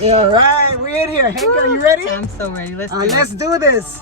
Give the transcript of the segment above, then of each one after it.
Yeah, all right, we're in here. Hey, girl, you ready? I'm so ready. Let's do this.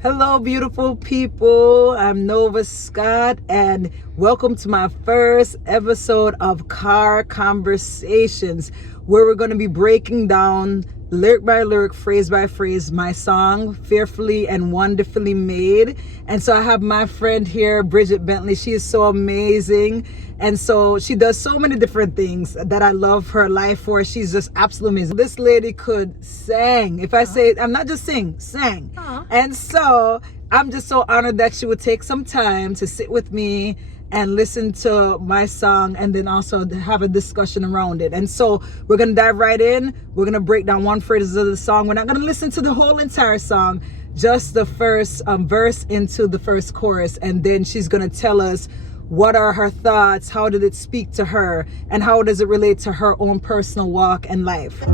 Hello, beautiful people. I'm Nova Scott, and welcome to my first episode of Car Conversations, where we're going to be breaking down lyric by lyric, phrase by phrase, my song, Fearfully and Wonderfully Made. And so I have my friend here, Bridget Bentley. She is so amazing. And so she does so many different things that I love her life for. She's just absolutely amazing. This lady could sing. If I say, I'm not just sang. And so I'm just so honored that she would take some time to sit with me and listen to my song, and then also have a discussion around it. And so we're gonna dive right in. We're gonna break down one phrase of the song. We're not gonna listen to the whole entire song, just the first verse into the first chorus, and then she's gonna tell us what are her thoughts, how did it speak to her, and how does it relate to her own personal walk and life.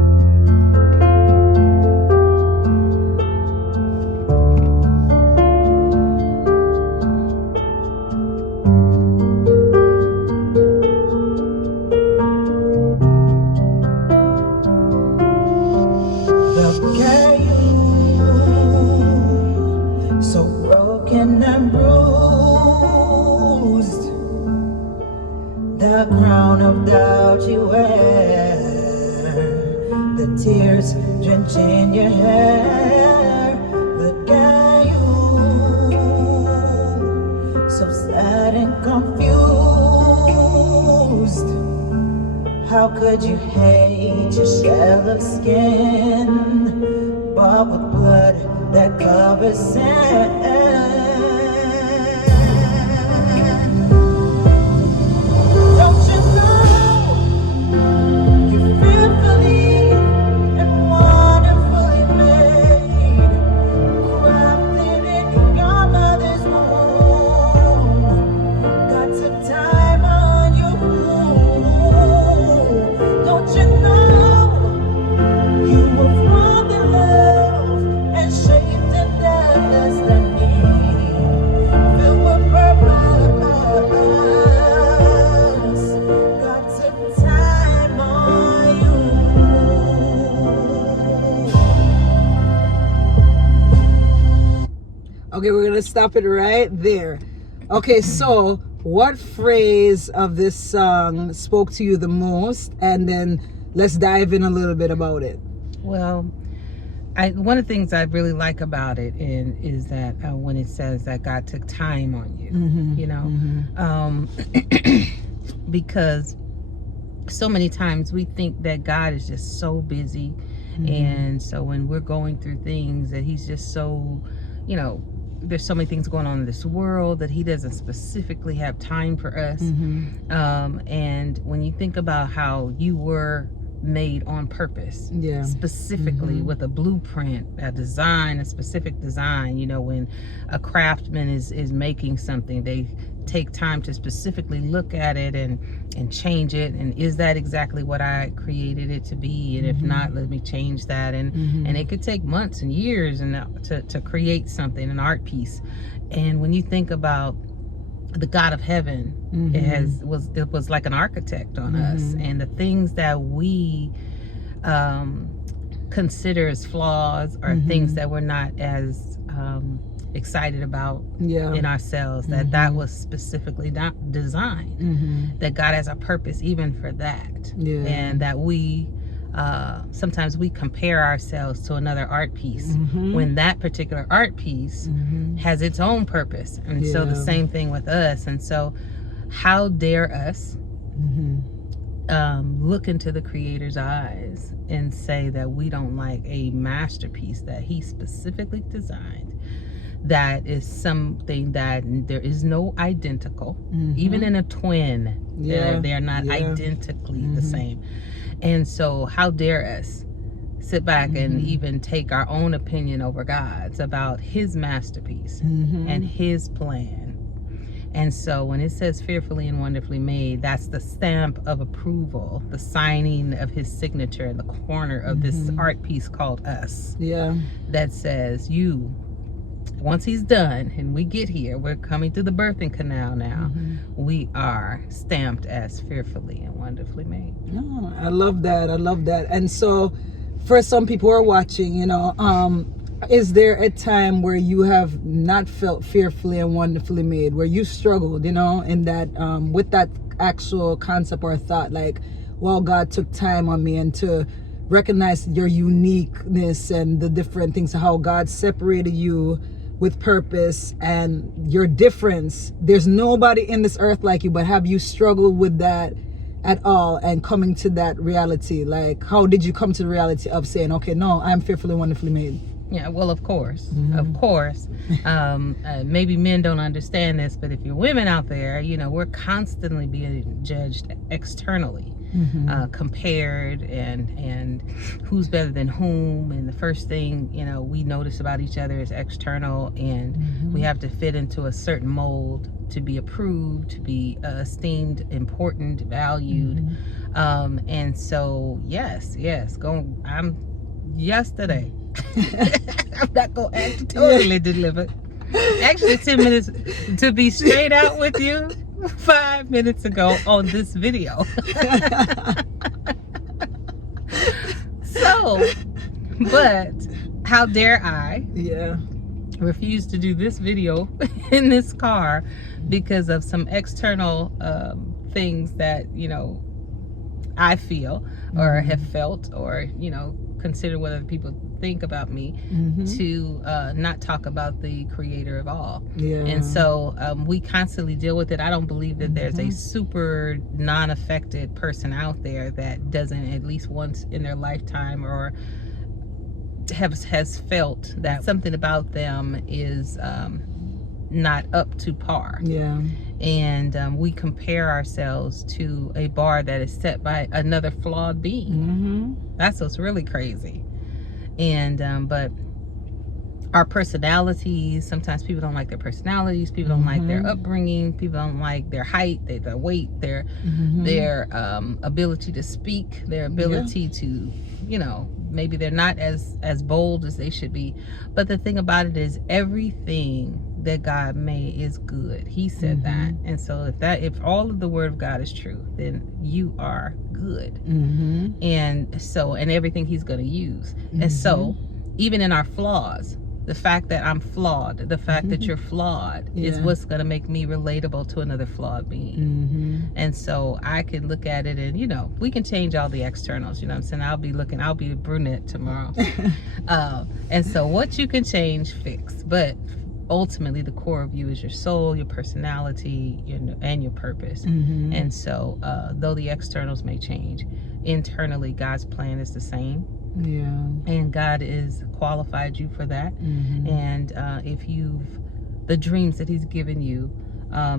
The crown of doubt you wear, the tears drenching your hair. Look at you, so sad and confused. How could you hate your shell of skin, bought with blood that covers sin? Okay, we're gonna stop it right there. Okay, so what phrase of this song spoke to you the most? And then let's dive in a little bit about it. Well, one of the things I really like about it is that when it says that God took time on you, you know, because so many times we think that God is just so busy, and so when we're going through things that he's just so, you know, there's so many things going on in this world that he doesn't specifically have time for us. And when you think about how you were made on purpose, specifically with a blueprint, a design, a specific design, you know, when a craftsman is making something, they take time to specifically look at it and change it, and is that exactly what I created it to be, and if not, let me change that, and it could take months and years and to create something, an art piece. And when you think about the God of heaven, it was like an architect on us, and the things that we consider as flaws or things that we're not as excited about in ourselves, that was specifically not designed, that God has a purpose even for that, and that we sometimes we compare ourselves to another art piece when that particular art piece has its own purpose. And so the same thing with us. And so how dare us look into the Creator's eyes and say that we don't like a masterpiece that he specifically designed, that is something that there is no identical, even in a twin, they're not identically the same. And so how dare us sit back and even take our own opinion over God's about his masterpiece and his plan. And so when it says fearfully and wonderfully made, that's the stamp of approval, the signing of his signature in the corner of this art piece called us. That says you once he's done and we get here, we're coming through the birthing canal now, we are stamped as fearfully and wonderfully made. Oh, I love that. I love that. And so for some people who are watching, you know, is there a time where you have not felt fearfully and wonderfully made, where you struggled, you know, in that with that actual concept or thought, like, well, God took time on me, and to recognize your uniqueness and the different things, how God separated you with purpose and your difference? There's nobody in this earth like you, but have you struggled with that at all, and coming to that reality? Like, how did you come to the reality of saying, okay, no, I'm fearfully and wonderfully made? Yeah, well, of course. Maybe men don't understand this, but if you're women out there, you know, we're constantly being judged externally, compared, and who's better than whom. And the first thing, you know, we notice about each other is external, and we have to fit into a certain mold to be approved, to be esteemed, important, valued. And so, yes, yesterday. I'm not gonna act totally delivered. Actually, 10 minutes, to be straight out with you, 5 minutes ago on this video. So, but how dare I refuse to do this video in this car because of some external things that, you know, I feel or have felt, or, you know, consider what other people think about me, to not talk about the creator of all. And so we constantly deal with it. I don't believe that there's a super non-affected person out there that doesn't at least once in their lifetime or has felt that something about them is not up to par. And we compare ourselves to a bar that is set by another flawed being. That's what's really crazy. And but our personalities, sometimes people don't like their personalities, people don't like their upbringing, people don't like their height, their weight, their ability to speak, their ability to, you know, maybe they're not as bold as they should be. But the thing about it is, everything that God made is good. He said that. And so if all of the word of God is true, then you are good. And so, and everything he's going to use. And so even in our flaws, the fact that I'm flawed, the fact that you're flawed is what's going to make me relatable to another flawed being. And so I can look at it and, you know, we can change all the externals, you know what I'm saying? I'll be a brunette tomorrow. And so what you can change, fix. But ultimately the core of you is your soul, your personality, and your purpose. And so though the externals may change, internally God's plan is the same. And God is qualified you for that. And if the dreams that he's given you,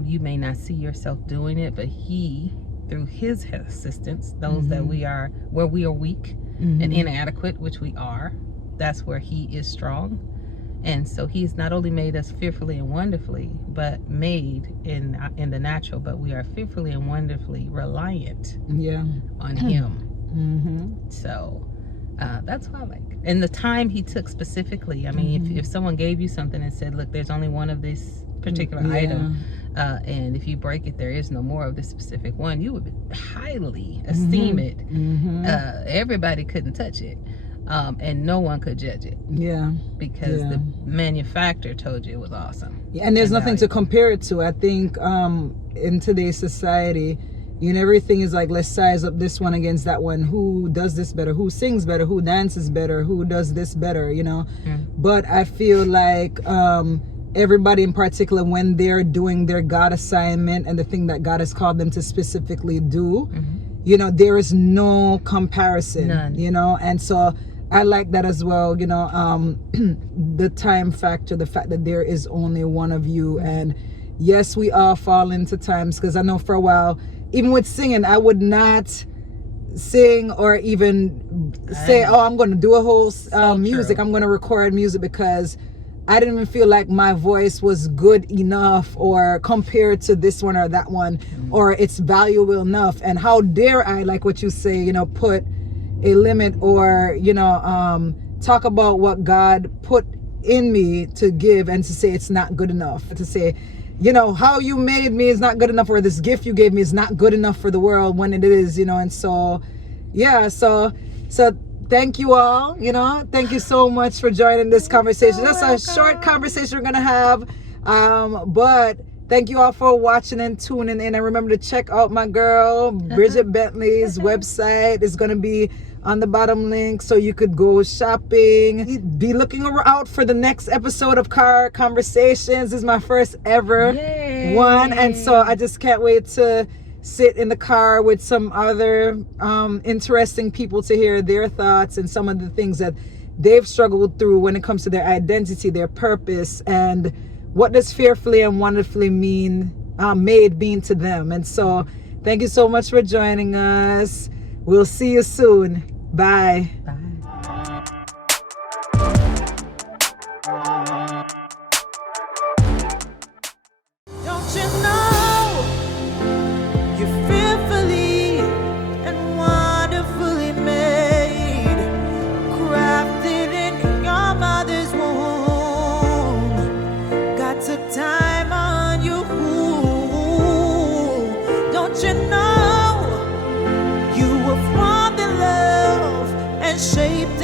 you may not see yourself doing it, but he, through his assistance, those that where we are weak and inadequate, which we are, that's where he is strong. And so he's not only made us fearfully and wonderfully, but made in the natural, but we are fearfully and wonderfully reliant on him. So that's what I like. And the time he took specifically, I mean, if someone gave you something and said, look, there's only one of this particular item, and if you break it, there is no more of this specific one, you would highly esteem it. Everybody couldn't touch it. And no one could judge it. Because the manufacturer told you it was awesome. And there's nothing to compare it to. I think in today's society, you know, everything is like, let's size up this one against that one. Who does this better? Who sings better? Who dances better? Who does this better? You know? But I feel like everybody in particular, when they're doing their God assignment and the thing that God has called them to specifically do, you know, there is no comparison. None. You know? And so I like that as well, you know, the time factor, the fact that there is only one of you. And yes, we all fall into times, because I know for a while, even with singing, I would not sing or even say, oh, I'm going to do a whole music. I'm going to record music, because I didn't even feel like my voice was good enough or compared to this one or that one, or it's valuable enough. And how dare I, like what you say, you know, put a limit or, you know, talk about what God put in me to give and to say it's not good enough, to say, you know, how you made me is not good enough, or this gift you gave me is not good enough for the world when it is, you know. And so yeah, so thank you all, you know, thank you so much for joining this conversation. That's a short conversation we're gonna have, but thank you all for watching and tuning in. And remember to check out my girl Bridget Bentley's website. It's gonna be on the bottom link, so you could go shopping. Be looking out for the next episode of Car Conversations. This is my first ever one, and so I just can't wait to sit in the car with some other interesting people to hear their thoughts and some of the things that they've struggled through when it comes to their identity, their purpose, and what does fearfully and wonderfully made mean to them. And so thank you so much for joining us. We'll see you soon. Bye. Don't you know you're fearfully and wonderfully made, crafted in your mother's womb? God took time on you. Don't you know you were formed in love and shaped